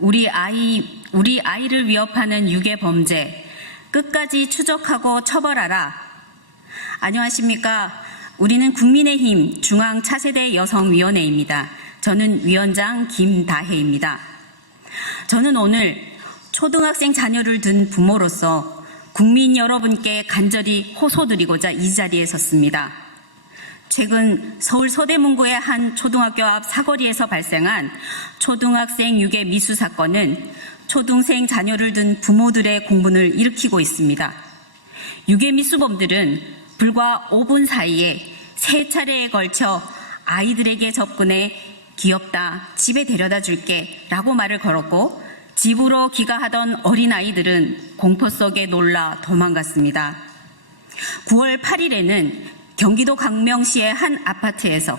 우리 아이를 위협하는 유괴 범죄 끝까지 추적하고 처벌하라. 안녕하십니까. 우리는 국민의힘 중앙차세대 여성위원회입니다. 저는 위원장 김다혜입니다. 저는 오늘 초등학생 자녀를 둔 부모로서 국민 여러분께 간절히 호소드리고자 이 자리에 섰습니다. 최근 서울 서대문구의 한 초등학교 앞 사거리에서 발생한 초등학생 유괴 미수 사건은 초등생 자녀를 둔 부모들의 공분을 일으키고 있습니다. 유괴 미수범들은 불과 5분 사이에 3차례에 걸쳐 아이들에게 접근해 귀엽다, 집에 데려다 줄게 라고 말을 걸었고 집으로 귀가하던 어린아이들은 공포 속에 놀라 도망갔습니다. 9월 8일에는 경기도 광명시의 한 아파트에서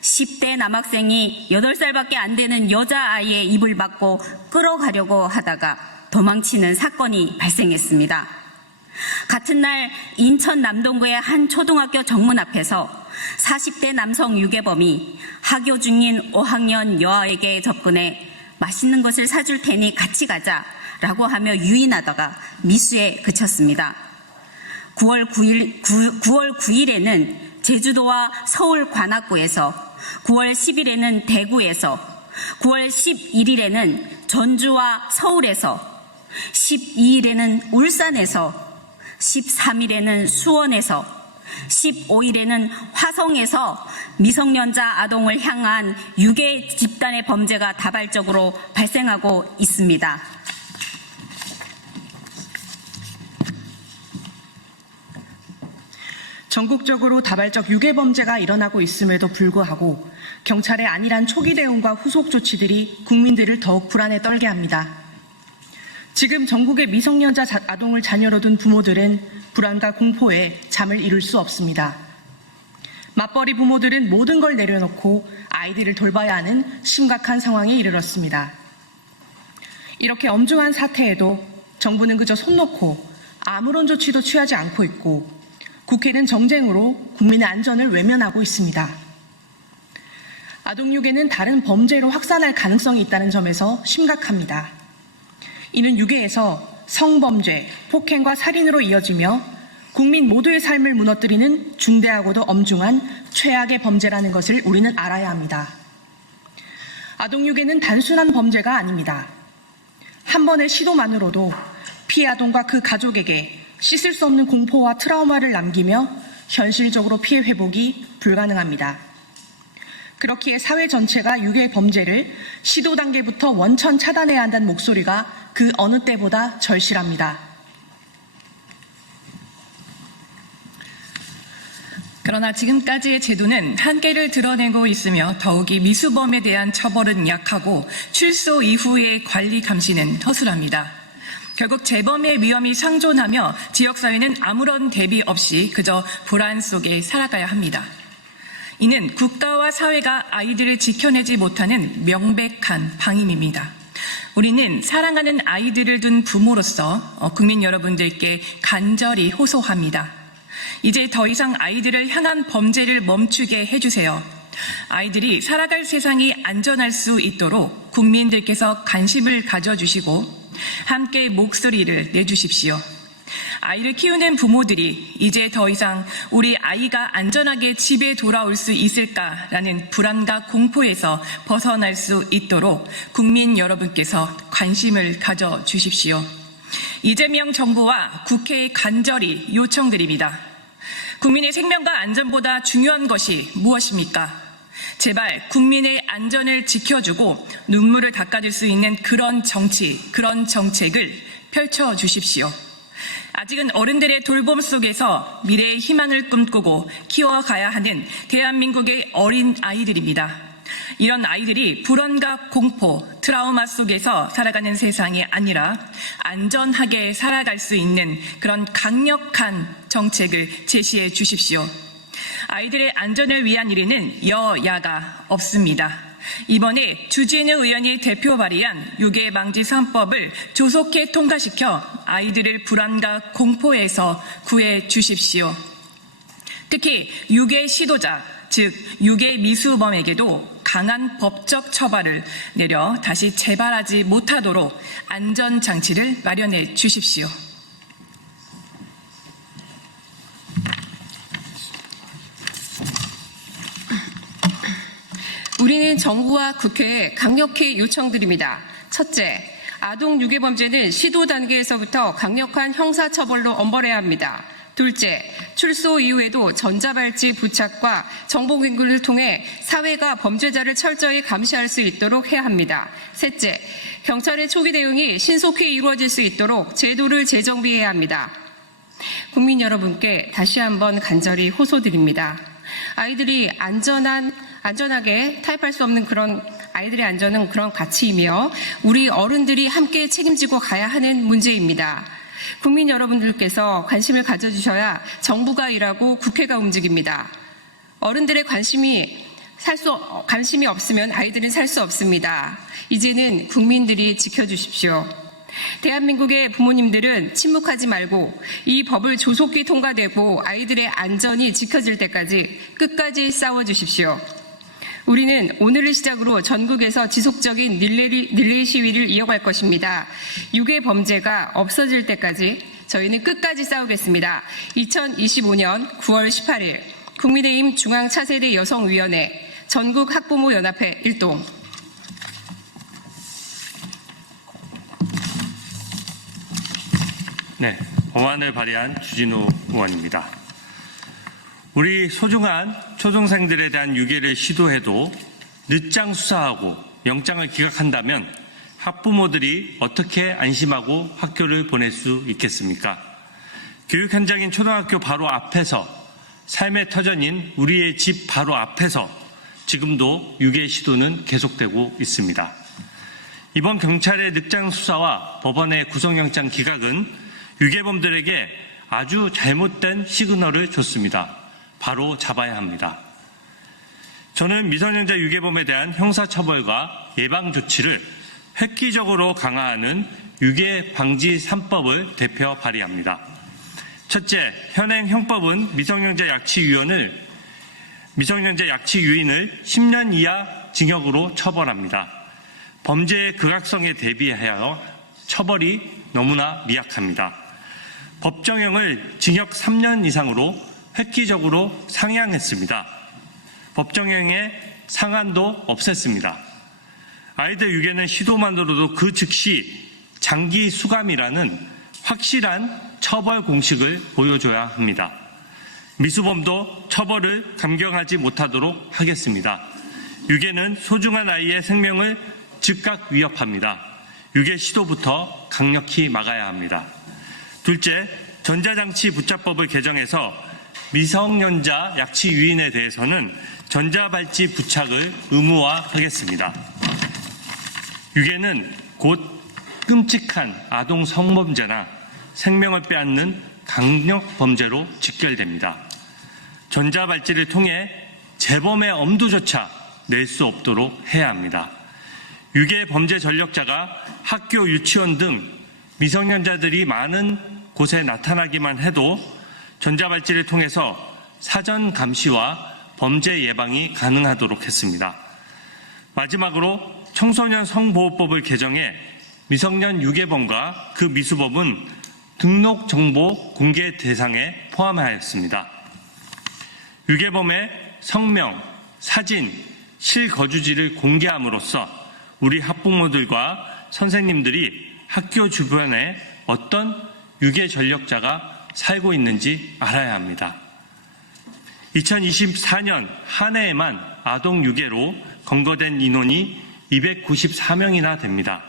10대 남학생이 8살밖에 안 되는 여자아이의 입을 막고 끌어가려고 하다가 도망치는 사건이 발생했습니다. 같은 날 인천 남동구의 한 초등학교 정문 앞에서 40대 남성 유괴범이 하교 중인 5학년 여아에게 접근해 맛있는 것을 사줄 테니 같이 가자라고 하며 유인하다가 미수에 그쳤습니다. 9월 9일에는 제주도와 서울 관악구에서, 9월 10일에는 대구에서, 9월 11일에는 전주와 서울에서, 12일에는 울산에서, 13일에는 수원에서, 15일에는 화성에서 미성년자 아동을 향한 유괴 집단의 범죄가 다발적으로 발생하고 있습니다. 전국적으로 다발적 유괴 범죄가 일어나고 있음에도 불구하고 경찰의 안일한 초기 대응과 후속 조치들이 국민들을 더욱 불안에 떨게 합니다. 지금 전국의 미성년자 아동을 자녀로 둔 부모들은 불안과 공포에 잠을 이룰 수 없습니다. 맞벌이 부모들은 모든 걸 내려놓고 아이들을 돌봐야 하는 심각한 상황에 이르렀습니다. 이렇게 엄중한 사태에도 정부는 그저 손 놓고 아무런 조치도 취하지 않고 있고 국회는 정쟁으로 국민의 안전을 외면하고 있습니다. 아동유괴는 다른 범죄로 확산할 가능성이 있다는 점에서 심각합니다. 이는 유괴에서 성범죄, 폭행과 살인으로 이어지며 국민 모두의 삶을 무너뜨리는 중대하고도 엄중한 최악의 범죄라는 것을 우리는 알아야 합니다. 아동유괴는 단순한 범죄가 아닙니다. 한 번의 시도만으로도 피해 아동과 그 가족에게 씻을 수 없는 공포와 트라우마를 남기며 현실적으로 피해 회복이 불가능합니다. 그렇기에 사회 전체가 유괴 범죄를 시도 단계부터 원천 차단해야 한다는 목소리가 그 어느 때보다 절실합니다. 그러나 지금까지의 제도는 한계를 드러내고 있으며 더욱이 미수범에 대한 처벌은 약하고 출소 이후의 관리 감시는 허술합니다. 결국 재범의 위험이 상존하며 지역사회는 아무런 대비 없이 그저 불안 속에 살아가야 합니다. 이는 국가와 사회가 아이들을 지켜내지 못하는 명백한 방임입니다. 우리는 사랑하는 아이들을 둔 부모로서 국민 여러분들께 간절히 호소합니다. 이제 더 이상 아이들을 향한 범죄를 멈추게 해주세요. 아이들이 살아갈 세상이 안전할 수 있도록 국민들께서 관심을 가져주시고 함께 목소리를 내주십시오. 아이를 키우는 부모들이 이제 더 이상 우리 아이가 안전하게 집에 돌아올 수 있을까라는 불안과 공포에서 벗어날 수 있도록 국민 여러분께서 관심을 가져주십시오. 이재명 정부와 국회에 간절히 요청드립니다. 국민의 생명과 안전보다 중요한 것이 무엇입니까? 제발 국민의 안전을 지켜주고 눈물을 닦아줄 수 있는 그런 정치, 그런 정책을 펼쳐주십시오. 아직은 어른들의 돌봄 속에서 미래의 희망을 꿈꾸고 키워가야 하는 대한민국의 어린 아이들입니다. 이런 아이들이 불안과 공포, 트라우마 속에서 살아가는 세상이 아니라 안전하게 살아갈 수 있는 그런 강력한 정책을 제시해 주십시오. 아이들의 안전을 위한 일에는 여야가 없습니다. 이번에 주진우 의원이 대표 발의한 유괴 방지 3법을 조속히 통과시켜 아이들을 불안과 공포에서 구해 주십시오. 특히 유괴 시도자, 즉 유괴 미수범에게도 강한 법적 처벌을 내려 다시 재발하지 못하도록 안전장치를 마련해 주십시오. 우리는 정부와 국회에 강력히 요청드립니다. 첫째, 아동 유괴 범죄는 시도 단계에서부터 강력한 형사처벌로 엄벌해야 합니다. 둘째, 출소 이후에도 전자발찌 부착과 정보공개를 통해 사회가 범죄자를 철저히 감시할 수 있도록 해야 합니다. 셋째, 경찰의 초기 대응이 신속히 이루어질 수 있도록 제도를 재정비해야 합니다. 국민 여러분께 다시 한번 간절히 호소드립니다. 아이들이 안전하게 타협할 수 없는 그런 아이들의 안전은 그런 가치이며 우리 어른들이 함께 책임지고 가야 하는 문제입니다. 국민 여러분들께서 관심을 가져주셔야 정부가 일하고 국회가 움직입니다. 어른들의 관심이 없으면 아이들은 살 수 없습니다. 이제는 국민들이 지켜주십시오. 대한민국의 부모님들은 침묵하지 말고 이 법을 조속히 통과되고 아이들의 안전이 지켜질 때까지 끝까지 싸워주십시오. 우리는 오늘을 시작으로 전국에서 지속적인 릴레이 시위를 이어갈 것입니다. 유괴 범죄가 없어질 때까지 저희는 끝까지 싸우겠습니다. 2025년 9월 18일 국민의힘 중앙차세대 여성위원회 전국학부모연합회 1동. 네, 법안을 발의한 주진우 의원입니다. 우리 소중한 초중생들에 대한 유괴를 시도해도 늦장 수사하고 영장을 기각한다면 학부모들이 어떻게 안심하고 학교를 보낼 수 있겠습니까? 교육 현장인 초등학교 바로 앞에서 삶의 터전인 우리의 집 바로 앞에서 지금도 유괴 시도는 계속되고 있습니다. 이번 경찰의 늦장 수사와 법원의 구속영장 기각은 유괴범들에게 아주 잘못된 시그널을 줬습니다. 바로 잡아야 합니다. 저는 미성년자 유괴범에 대한 형사처벌과 예방조치를 획기적으로 강화하는 유괴 방지 3법을 대표 발의합니다. 첫째, 현행 형법은 미성년자 약취 유인을 10년 이하 징역으로 처벌합니다. 범죄의 극악성에 대비하여 처벌이 너무나 미약합니다. 법정형을 징역 3년 이상으로 획기적으로 상향했습니다. 법정형의 상한도 없앴습니다. 아이들 유괴는 시도만으로도 그 즉시 장기 수감이라는 확실한 처벌 공식을 보여줘야 합니다. 미수범도 처벌을 감경하지 못하도록 하겠습니다. 유괴는 소중한 아이의 생명을 즉각 위협합니다. 유괴 시도부터 강력히 막아야 합니다. 둘째, 전자장치 부착법을 개정해서 미성년자 약취 유인에 대해서는 전자발찌 부착을 의무화하겠습니다. 유괴는 곧 끔찍한 아동 성범죄나 생명을 빼앗는 강력 범죄로 직결됩니다. 전자발찌를 통해 재범의 엄두조차 낼 수 없도록 해야 합니다. 유괴 범죄 전력자가 학교, 유치원 등 미성년자들이 많은 곳에 나타나기만 해도 전자발찌를 통해서 사전 감시와 범죄 예방이 가능하도록 했습니다. 마지막으로 청소년 성보호법을 개정해 미성년 유괴범과 그 미수범은 등록정보 공개 대상에 포함하였습니다. 유괴범의 성명, 사진, 실거주지를 공개함으로써 우리 학부모들과 선생님들이 학교 주변에 어떤 유괴 전력자가 살고 있는지 알아야 합니다. 2024년 한 해에만 아동 유괴로 검거된 인원이 294명이나 됩니다.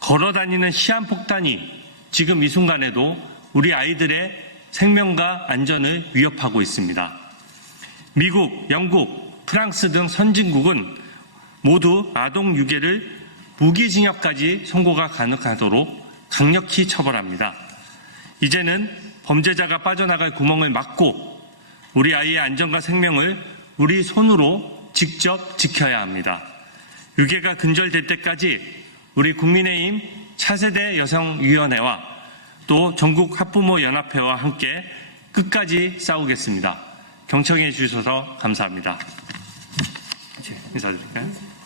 걸어다니는 시한폭탄이 지금 이 순간에도 우리 아이들의 생명과 안전을 위협하고 있습니다. 미국, 영국, 프랑스 등 선진국은 모두 아동 유괴를 무기징역까지 선고가 가능하도록 강력히 처벌합니다. 이제는 범죄자가 빠져나갈 구멍을 막고 우리 아이의 안전과 생명을 우리 손으로 직접 지켜야 합니다. 유괴가 근절될 때까지 우리 국민의힘 차세대 여성위원회와 또 전국 학부모연합회와 함께 끝까지 싸우겠습니다. 경청해 주셔서 감사합니다. 인사드릴까요?